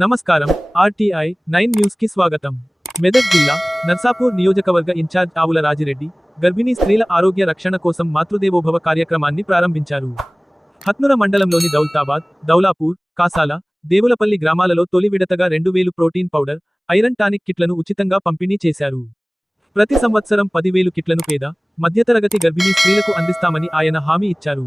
నమస్కారం RTI nine న్యూస్కి స్వాగతం. మెదక్ జిల్లా నర్సాపూర్ నియోజకవర్గ ఇన్ఛార్జ్ ఆవుల రాజిరెడ్డి గర్భిణీ స్త్రీల ఆరోగ్య రక్షణ కోసం మాతృదేవోభవ కార్యక్రమాన్ని ప్రారంభించారు. హత్నుర మండలంలోని దౌల్తాబాద్ దౌలాపూర్ కాసాల దేవులపల్లి గ్రామాలలో తొలి విడతగా రెండు వేలు ప్రోటీన్ పౌడర్ ఐరన్ టానిక్ కిట్లను ఉచితంగా పంపిణీ చేశారు. ప్రతి సంవత్సరం పదివేలు కిట్లను పేద మధ్యతరగతి గర్భిణీ స్త్రీలకు అందిస్తామని ఆయన హామీ ఇచ్చారు.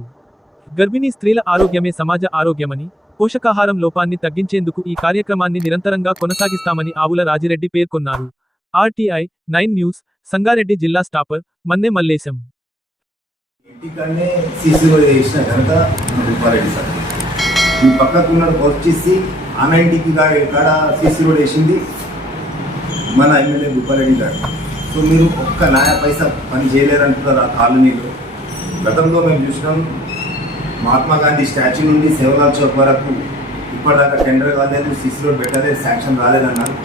గర్భిణీ స్త్రీల ఆరోగ్యమే సమాజ ఆరోగ్యమని పోషకాహారం లోపాన్ని తగ్గించేందుకు ఈ కార్యక్రమాన్ని నిరంతరంగా కొనసాగిస్తామని ఆవుల రాజిరెడ్డి పేర్కొన్నారు. ఆర్టీఐ నైన్ న్యూస్ సంగారెడ్డి జిల్లా స్టాపర్ మన్నె మల్లేశం. ఈ పక్కకు ఉన్న వచ్చేసి ఆమె ఇంటికి కాడ సీసీ రోడ్ వేసింది మన ఎమ్మెల్యే రూపారెడ్డి గారు. సో మీరు ఒక్క నాయ పైసా పని చేయలేరంటున్నారు ఆ కాలనీలో. గతంలో మేము చూసినాం మహాత్మా గాంధీ స్టాచ్యూ నుండి సేవలాల్ చౌక్ వరకు ఇప్పటిదాకా టెండర్ కాలేదు సీసీ రోడ్ పెట్టలేదు శాంక్షన్ రాలేదన్నారు.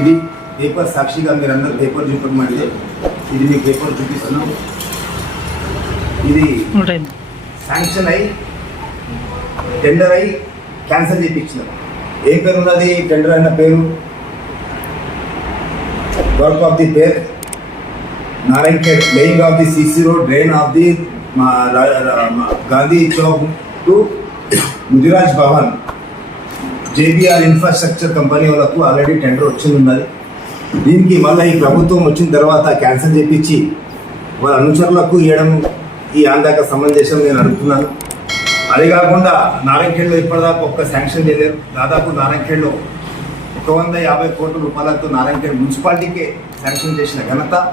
ఇది పేపర్ సాక్షిగా మీరు అందరూ పేపర్ చూపమంటే ఇది మీ పేపర్ చూపిస్తున్నాం. ఇది శాంక్షన్ అయి టెండర్ అయి క్యాన్సిల్ చేయించిన ఏ పేరు ఉన్నది టెండర్ అయిన పేరు? Work of the pair Narayan laying of the CC road drain of the మా రా- Gandhi Chowk to Mudiraj Bhavan JBR infrastructure company వాళ్ళకు ఆల్రెడీ టెండర్ వచ్చింది ఉన్నది. దీనికి మళ్ళీ ఈ ప్రభుత్వం వచ్చిన తర్వాత క్యాన్సిల్ చేపించి వాళ్ళ అనుచరులకు ఇవ్వడం ఈ ఆందాక సమంజసం నేను అడుగుతున్నాను. అదే కాకుండా నారాయణఖేడ్లో ఇప్పటిదాకా ఒక్క శాంక్షన్ చేయలేరు. దాదాపు నారాయణఖేడ్లో ఒక వంద యాభై కోట్ల రూపాయలతో నారాయణఖేడ్ మున్సిపాలిటీకే శాంక్షన్ చేసిన ఘనత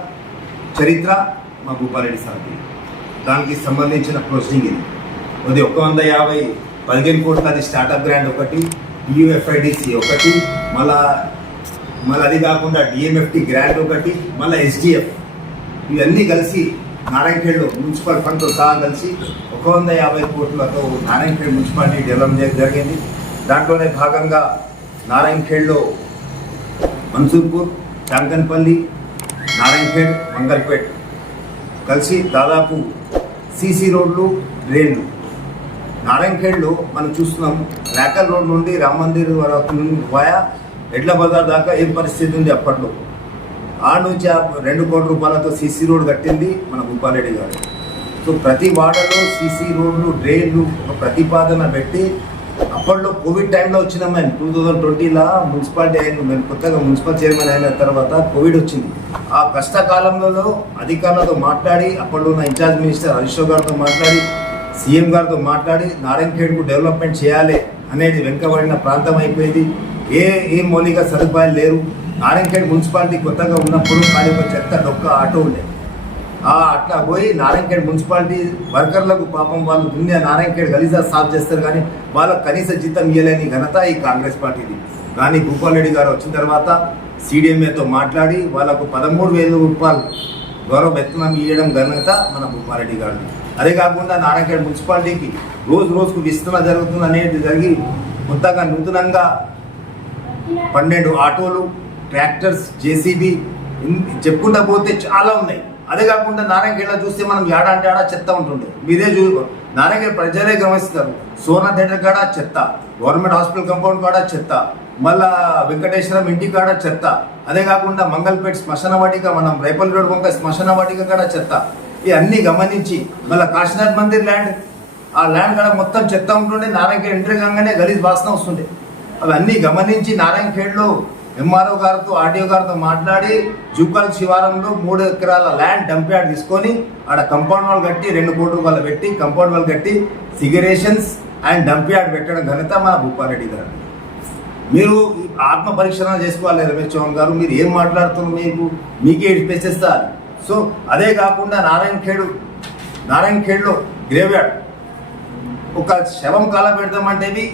చరిత్ర మా భూపారెడ్డి సార్కి. దానికి సంబంధించిన ప్రొసీడింగ్ ఇది. అది ఒక వంద యాభై పదిహేను కోట్ల అది స్టార్టప్ గ్రాండ్ ఒకటి యూఎఫ్ఐడిసి ఒకటి మళ్ళా మళ్ళీ అది కాకుండా డిఎంఎఫ్టి గ్రాంట్ ఒకటి మళ్ళీ ఎస్డిఎఫ్ ఇవన్నీ కలిసి నారాయణఖేడ్లో మున్సిపల్ ఫండ్తో సహా కలిసి ఒక వంద యాభై కోట్లతో నారాయణఖేడ్ మున్సిపాలిటీ డెవలప్ చేయడం జరిగింది. దాంట్లోనే భాగంగా నారాయణఖేడ్లో మన్సూర్పూర్ టంకన్పల్లి నారాయణఖేడ్ మంగల్పేట్ కలిసి దాదాపు సీసీ రోడ్లు డ్రైన్లు. నారాయణఖేడ్లో మనం చూస్తున్నాం రేకల్ రోడ్ నుండి రామ మందిర్ వరకు నుండి వాయా ఎడ్ల బజార్ దాకా ఏం పరిస్థితి ఉంది అప్పట్లో? ఆ నుంచి ఆ రెండు కోట్ల రూపాయలతో సీసీ రోడ్ కట్టింది మన భూపాలరెడ్డి గారు. సో ప్రతి వాడలో సీసీ రోడ్లు డ్రైన్లు ఒక ప్రతిపాదన పెట్టి అప్పట్లో కోవిడ్ టైంలో వచ్చినాం మేము. టూ థౌజండ్ ట్వంటీలో మున్సిపాలిటీ అయిన మేము కొత్తగా మున్సిపల్ చైర్మన్ అయిన తర్వాత కోవిడ్ వచ్చింది. ఆ కష్టకాలంలో అధికారులతో మాట్లాడి అప్పట్లో ఉన్న ఇన్ఛార్జ్ మినిస్టర్ హరీష్ గారితో మాట్లాడి సీఎం గారితో మాట్లాడి నారాయణఖేడ్కు డెవలప్మెంట్ చేయాలి అనేది వెనుకబడిన ప్రాంతం అయిపోయింది. ఏ ఏ మౌలిక సదుపాయాలు లేరు. నారాయణఖేడ్ మున్సిపాలిటీ కొత్తగా ఉన్నప్పుడు కానీ ఒక చెత్త డొక్క ఆటో ఉండే. అట్లా పోయి నారాయణఖేడ్ మున్సిపాలిటీ వర్కర్లకు పాపం వాళ్ళు దున్య నారాయణఖేడ్ గలీజా సాఫ్ చేస్తారు కానీ వాళ్ళకు కనీస జీతం ఇవ్వలేని ఘనత ఈ కాంగ్రెస్ పార్టీది. కానీ భూపాల్ రెడ్డి గారు వచ్చిన తర్వాత సిడిఎంఏతో మాట్లాడి వాళ్ళకు పదమూడు వేల రూపాయలు గౌరవ వేతనం ఇవ్వడం ఘనత మన భూపారెడ్డి గారు అదే కాకుండా నారాయణఖేడ్ మున్సిపాలిటీకి రోజు రోజుకు విస్తరణ జరుగుతుంది అనేది జరిగి కొత్తగా నూతనంగా పన్నెండు ఆటోలు ట్రాక్టర్స్ జేసీబీ చెప్పుకుంటా పోతే చాలా ఉన్నాయి. అదే కాకుండా నారాయణఖేడ్లో చూస్తే మనం ఏడ అంటే ఆడ చెత్త ఉంటుండే. మీరే చూ నారాయణఖేడ్ ప్రజలే గమనిస్తారు. సోనా థియేటర్ కాడ చెత్త గవర్నమెంట్ హాస్పిటల్ కంపౌండ్ కాడ చెత్త మళ్ళా వెంకటేశ్వరం ఇంటి కాడ చెత్త. అదే కాకుండా మంగళపేట శ్మశాన వాటిక మనం రైపల్ రోడ్ వంక శ్మశాన వాటిక కాడ చెత్త. ఇవన్నీ గమనించి మళ్ళీ కాశీనాథ్ మందిర్ ల్యాండ్ ఆ ల్యాండ్ కాడ మొత్తం చెత్త ఉంటుండే. నారాయణఖేడ్ ఇంటర్ కాగానే గలీజ్ వాసన వస్తుండే. అవన్నీ గమనించి నారాయణఖేడ్లో ఎంఆర్ఓ గారితో ఆర్డీఓ గారితో మాట్లాడి జూకల్ శివారంలో మూడు ఎకరాల ల్యాండ్ డంప్ యార్డ్ తీసుకొని ఆడ కంపౌండ్ వాల్ కట్టి రెండు కోట్ల రూపాయలు పెట్టి కంపౌండ్ వాల్ కట్టి సిగరేషన్స్ అండ్ డంప్ యార్డ్ పెట్టడం ఘనత మన భూపారెడ్డి గారు. మీరు ఆత్మ పరీక్షణ చేసుకోవాలి రమేష్ చౌహాన్ గారు మీరు ఏం మాట్లాడుతున్నారు మీకు? మీకే ఇడిపేసేస్తారు సో అదే కాకుండా నారాయణ ఖేడు నారాయణ ఖేడ్లో గ్రేవ్యార్డ్ ఒక శవం కాలం పెడతామంటేవి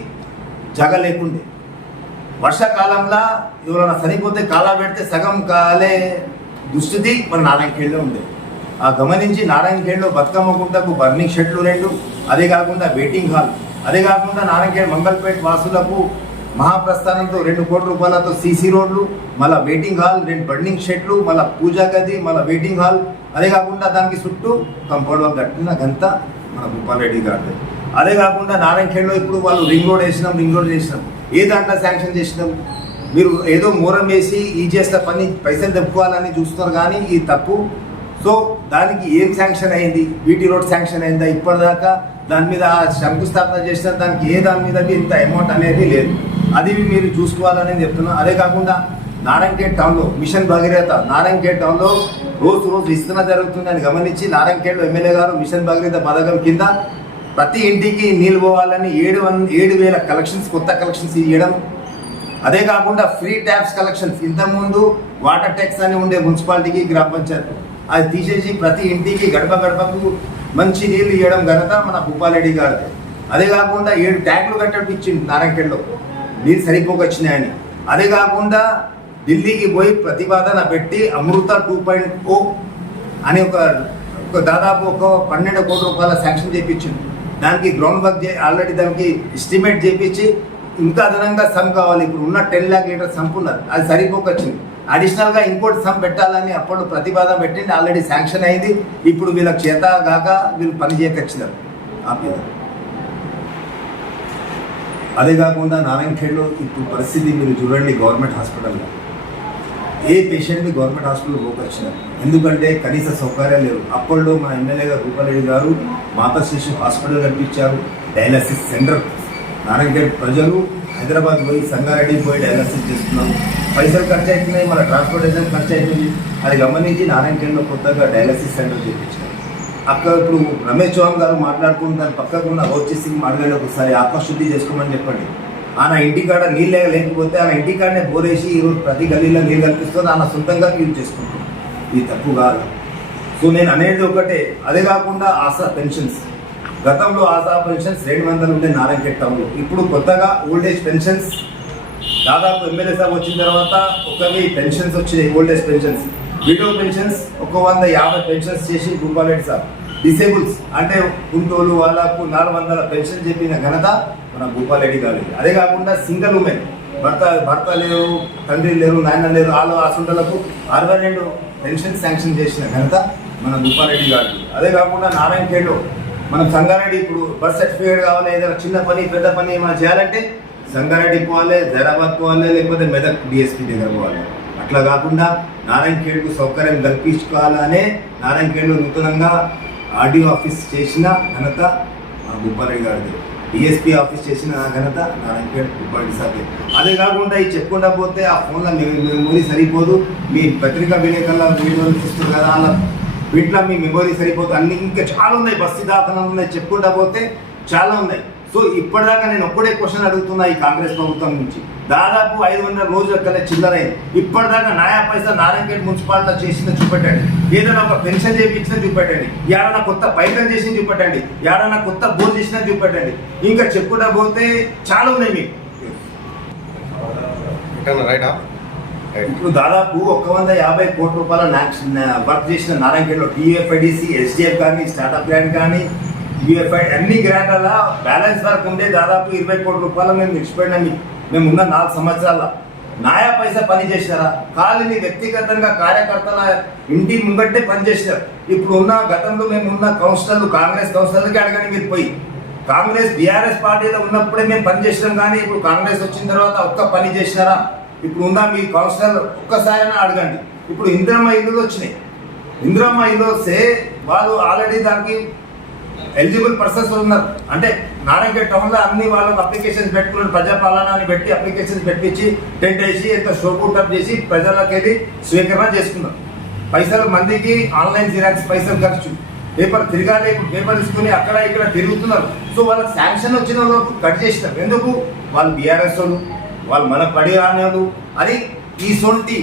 జగ లేకుండే వర్షాకాలంలో ఎవరైనా చనిపోతే కాలా పెడితే సగం కాలే దుస్థితి మన నారాయణఖేడ్లో ఉంది. ఆ గమనించి నారాయణఖేడ్లో బతుకమ్మ గుంటకు బర్నింగ్ షెడ్లు రెండు అదే కాకుండా వెయిటింగ్ హాల్ అదే కాకుండా నారాయణఖేడ్ మంగళపేట వాసులకు మహాప్రస్థానంతో రెండు కోట్ల రూపాయలతో సీసీ రోడ్లు మళ్ళీ వెయిటింగ్ హాల్ రెండు బర్నింగ్ షెడ్లు మళ్ళీ పూజా గది మళ్ళీ వెయిటింగ్ హాల్ అదే కాకుండా దానికి చుట్టూ కంపౌండ్ వాళ్ళు కట్టిన గంత మన భూపాల్ రెడ్డి గారు అదే కాకుండా నారాయణఖేడ్లో ఇప్పుడు వాళ్ళు రింగ్ రోడ్ వేసినాం రింగ్ రోడ్ చేసినాం. ఏ దాంట్లో శాంక్షన్ చేసినాం? మీరు ఏదో మూరం వేసి ఈ చేస్తే పని పైసలు తెప్పుకోవాలని చూస్తున్నారు కానీ ఈ తప్పు. సో దానికి ఏం శాంక్షన్ అయింది? బీటీ రోడ్ శాంక్షన్ అయిందా? ఇప్పటిదాకా దాని మీద శంకుస్థాపన చేసిన దానికి ఏ దాని మీద ఇంత అమౌంట్ అనేది లేదు. అది మీరు చూసుకోవాలని చెప్తున్నాను. అదే కాకుండా నారాయణఖేడ్ టౌన్లో మిషన్ భగీరథ నారాయణఖేడ్ టౌన్లో రోజు రోజు విస్తరణ జరుగుతుందని గమనించి నారాయణఖేడ్లో ఎమ్మెల్యే గారు మిషన్ భగీరథ పథకం కింద ప్రతి ఇంటికి నీళ్ళు పోవాలని ఏడు వన్ ఏడు వేల కలెక్షన్స్ కొత్త కలెక్షన్స్ ఇవ్వడం అదే కాకుండా ఫ్రీ ట్యాప్స్ కలెక్షన్స్. ఇంతకుముందు వాటర్ ట్యాక్స్ అని ఉండే మున్సిపాలిటీకి గ్రామ పంచాయత్. అది తీసేసి ప్రతి ఇంటికి గడప గడపకు మంచి నీళ్ళు ఇవ్వడం ఘనత మన భూపాలరెడ్డి గారిది. అదే కాకుండా ఏడు ట్యాంకులు కట్టడం ఇచ్చింది నారాయణఖేడ్లో. నీళ్ళు సరిపోకొచ్చినాయని. అదే కాకుండా ఢిల్లీకి పోయి ప్రతిపాదన పెట్టి అమృత టూ పాయింట్ ఓ అని ఒక ఒక దాదాపు ఒక పన్నెండు కోట్ల రూపాయల శాంక్షన్ చేయించింది దానికి గ్రౌండ్ వర్క్ చే ఆల్రెడీ దానికి ఎస్టిమేట్ చేపించి ఇంకా అదనంగా సమ్ కావాలి. ఇప్పుడు ఉన్న టెన్ ల్యాక్ లీటర్ సంప్ ఉన్నది. అది సరిపోకొచ్చింది. అడిషనల్గా ఇంకోటి సమ్ పెట్టాలని అప్పుడు ప్రతిపాదన పెట్టింది. ఆల్రెడీ శాంక్షన్ అయింది. ఇప్పుడు వీళ్ళకి చేత కాక వీళ్ళు పని చేయకొచ్చినారు అదే కాకుండా నారాయణఖేడ్లో ఇప్పుడు పరిస్థితి మీరు చూడండి గవర్నమెంట్ హాస్పిటల్లో. ఏ పేషెంట్ని గవర్నమెంట్ హాస్పిటల్ పోకొచ్చినారు ఎందుకంటే కనీస సౌకర్యాలు లేవు. అప్పట్లో మా ఎమ్మెల్యే రూపారెడ్డి గారు మాతా శిశు హాస్పిటల్ కనిపించారు డయాలసిస్ సెంటర్. నారాయణఖేడ్ ప్రజలు హైదరాబాద్ పోయి సంగారెడ్డి పోయి డయాలసిస్ చేస్తున్నారు. పైసలు ఖర్చు అవుతున్నాయి మన ట్రాన్స్పోర్టేషన్ ఖర్చు అవుతుంది అది గమనించి నారాయణఖేడ్లో కొత్తగా డయాలసిస్ సెంటర్ చేయించారు అక్కడ ఇప్పుడు రమేష్ చౌహాన్ గారు మాట్లాడుకుని దాని పక్కకు ఉన్న ఓచి సింగ్ మాట్లాడి ఒకసారి ఆత్మశుద్ధి చేసుకోమని చెప్పండి. ఆయన ఇంటికాడ నీళ్ళు లేకపోతే ఆయన ఇంటికాడనే బోరేసి ఈరోజు ప్రతి గల్లీలో నీళ్ళు కల్పిస్తుంది ఆయన సొంతంగా యూజ్ చేసుకుంటుంది ఇది తప్పు కాదు. సో నేను అనేది ఒకటే. అదే కాకుండా ఆశా పెన్షన్స్. గతంలో ఆశా పెన్షన్స్ రెండు వందలు ఉండే నారాయణఖేడ్ టౌన్లో. ఇప్పుడు కొత్తగా ఓల్డ్ ఏజ్ పెన్షన్స్. దాదాపు ఎమ్మెల్యే సాబ్ వచ్చిన తర్వాత ఒకవి పెన్షన్స్ వచ్చినాయి old age pensions. Widow pensions ఒక వంద యాభై పెన్షన్స్ చేసి భూపాలరెడ్డి సార్ డిసేబుల్స్ అంటే గుంటూరు వాళ్ళకు నాలుగు వందల పెన్షన్ చెప్పిన ఘనత మన భూపాలరెడ్డి గారు. అదే కాకుండా సింగిల్ ఉమెన్ భర్త భర్త లేరు తండ్రి లేరు నాయన లేరు వాళ్ళు ఆసుంటలకు అరవై రెండు పెన్షన్ శాంక్షన్ చేసిన ఘనత మన భూపాలరెడ్డి గారు. అదే కాకుండా నారాయణ ఖేడ్లో మనం సంగారెడ్డి ఇప్పుడు బర్త్ సర్టిఫికేట్ కావాలి ఏదైనా చిన్న పని పెద్ద పని ఏమైనా చేయాలంటే సంగారెడ్డి పోవాలి హైదరాబాద్ పోవాలి లేకపోతే మెదక్ డిఎస్పీ దగ్గర పోవాలి. అట్లా కాకుండా నారాయణ ఖేడ్కు సౌకర్యం కల్పించుకోవాలనే నారాయణ ఖేడ్లో నూతనంగా ఆర్డీఓ ఆఫీస్ చేసిన ఘనత మన భూపారెడ్డి గారిది. డిఎస్పీ ఆఫీస్ చేసిన ఘనత నా వెంకట భూపారెడ్డి సార్ది. అదే కాకుండా ఈ చెప్పుకుంటా పోతే ఆ ఫోన్లో మెమొరీ సరిపోదు. మీ పత్రికా విలేకరుల వీడియోలు చూస్తారు కదా అలా వీటిలో మీ మెమొరీ సరిపోదు. అన్ని ఇంకా చాలా ఉన్నాయి. బస్సు దాఖలాలు ఉన్నాయి. చెప్పుకుంటా పోతే చాలా ఉన్నాయి. సో ఇప్పటిదాకా నేను ఒక్కడే క్వశ్చన్ అడుగుతున్నా ఈ కాంగ్రెస్ ప్రభుత్వం నుంచి. దాదాపు ఐదు వందల రోజుల కన్నా చిల్లరైంది. ఇప్పటిదాకా నాయా పైసా నారాయణగఢ్ మున్సిపాలిటీ చేసిన చూపెట్టండి. ఏదైనా ఒక పెన్షన్ చేయించిన చూపెట్టండి. ఏడన్నా కొత్త పైకం చేసిన చూపెట్టండి. ఏడన్నా కొత్త బోర్ చేసిన చూపెట్టండి. ఇంకా చెప్పుకుంటా పోతే చాలా ఉన్నాయి మీకు. ఇప్పుడు దాదాపు ఒక వంద యాభై కోట్ల రూపాయల వర్క్ చేసిన నారాయణగఢ్లో టీఎఫ్ఐడిసి ఎస్డిఎఫ్ కానీ స్టార్ట్అప్ గ్రాంట్ కానీ యూఎఫ్ఐ అన్ని గ్రాంట్ల బ్యాలెన్స్ వర్క్ ఉండే దాదాపు ఇరవై కోట్ల రూపాయలు మేము నిలిచిపోయినాం మేమున్న మేము ఉన్న నాలుగు సంవత్సరాల నాయా పైసా పని చేసినారా? ఖాళీని వ్యక్తిగతంగా కార్యకర్తల ఇంటి ముంగట్టే పని ఇప్పుడు ఉన్న గతంలో మేము ఉన్న కౌన్సిలర్లు కాంగ్రెస్ కౌన్సిలర్లకి అడగండి మీరు పోయి. కాంగ్రెస్ బీఆర్ఎస్ పార్టీలో ఉన్నప్పుడే మేము పని చేసినాం కానీ ఇప్పుడు కాంగ్రెస్ వచ్చిన తర్వాత ఒక్క పని చేసినారా? ఇప్పుడు ఉన్న మీ కౌన్సిలర్ ఒక్కసారైనా అడగండి. ఇప్పుడు ఇందిరమ్మ ఇల్లులు వచ్చినాయి. ఇందిరమ్మ ఇల్లు వస్తే వాళ్ళు ఆల్రెడీ దానికి ఎలిజిబుల్ పర్సన్స్ ఉన్నారు. అంటే నారాయణగఢ్ టౌన్లో అన్ని వాళ్ళకి అప్లికేషన్స్ పెట్టుకుని ప్రజాపాలన అని పెట్టి అప్లికేషన్స్ పెట్టించి టెంట్ వేసి ఎంత షోకూటప్ చేసి ప్రజలకు స్వీకరణ చేసుకున్నాం. పైసలు మందికి ఆన్లైన్ జిరాక్స్ పైసలు ఖర్చు. పేపర్ తిరగాలి పేపర్ తీసుకుని అక్కడ ఇక్కడ తిరుగుతున్నారు. సో వాళ్ళకి శాంక్షన్ వచ్చిన లోపు కట్ చేసినారు. ఎందుకు? వాళ్ళు బీఆర్ఎస్ వాళ్ళు వాళ్ళు మన పడి రానివాళ్ళు అది ఈ సొంటి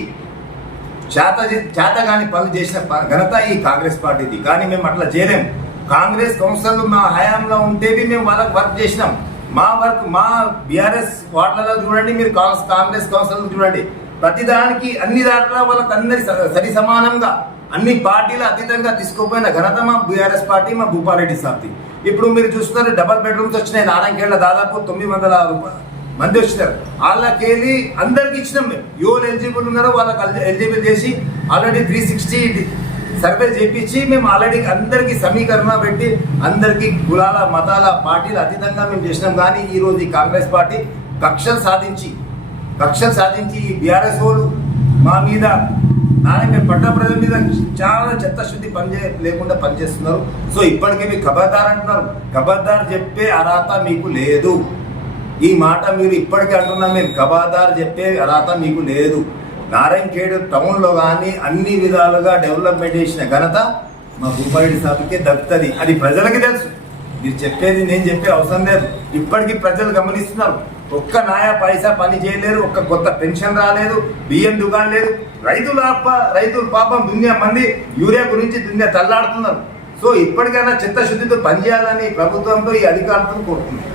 చేత చేత కానీ పనులు చేసిన ఘనత ఈ కాంగ్రెస్ పార్టీది. కానీ మేము అట్లా చేయలేం. కాంగ్రెస్ కౌన్సిలర్లు మా హయాంలో ఉంటేవి మేము వాళ్ళకి వర్క్ చేసినాం. మా వర్క్ మా బీఆర్ఎస్ వార్డులలో చూడండి మీరు కాంగ్రెస్ కాంగ్రెస్ కౌన్సిలర్లు చూడండి. ప్రతిదానికి అన్ని దాంట్లో వాళ్ళకి అందరి సరి సమానంగా అన్ని పార్టీలు అతీతంగా తీసుకుపోయిన ఘనత మా బీఆర్ఎస్ పార్టీ మా భూపాలరెడ్డి సార్ది. ఇప్పుడు మీరు చూస్తున్నారు డబల్ బెడ్రూమ్స్ వచ్చినాయి. నారాయణకేళ్ళ దాదాపు తొమ్మిది వందల మంది వచ్చినారు. వాళ్ళకి వెళ్ళి అందరికి ఇచ్చినాం మేము. ఎవరు ఎలిజిబుల్ ఉన్నారో వాళ్ళకి ఎలిజిబుల్ చేసి ఆల్రెడీ త్రీ సిక్స్టీ సర్వే చేపించి మేము ఆల్రెడీ అందరికీ సమీకరణ పెట్టి అందరికీ కులాల మతాల పార్టీలు అతీతంగా మేము చేసినాం. కానీ ఈరోజు ఈ కాంగ్రెస్ పార్టీ కక్షలు సాధించి కక్షలు సాధించి ఈ బీఆర్ఎస్ వాళ్ళు మా మీద నారాయణ పట్ట ప్రజల మీద చాలా చిత్తశుద్ధి పనిచే లేకుండా పనిచేస్తున్నారు. సో ఇప్పటికే మీరు ఖబర్దార్ అంటున్నారు. ఖబర్దార్ చెప్పే అర్హత మీకు లేదు. ఈ మాట మీరు ఇప్పటికే అంటున్నాం మేము ఖబర్దార్ చెప్పే అర్హత మీకు లేదు. నారాయణఖేడ్ టౌన్లో కానీ అన్ని విధాలుగా డెవలప్మెంట్ చేసిన ఘనత మా భూపారెడ్డి సాబుకే దక్కుతుంది. అది ప్రజలకి తెలుసు. మీరు చెప్పేది నేను చెప్పే అవసరం లేదు. ఇప్పటికీ ప్రజలు గమనిస్తున్నారు. ఒక్క నాయా పైసా పని చేయలేరు. ఒక్క కొత్త పెన్షన్ రాలేదు. బియ్యం దుకాణం లేదు. రైతుల రైతులు పాపం దునియా మంది యూరియా గురించి దునియా తల్లాడుతున్నారు. సో ఇప్పటికైనా చిత్తశుద్ధితో పనిచేయాలని ప్రభుత్వంతో ఈ అధికారులతో కోరుతున్నాను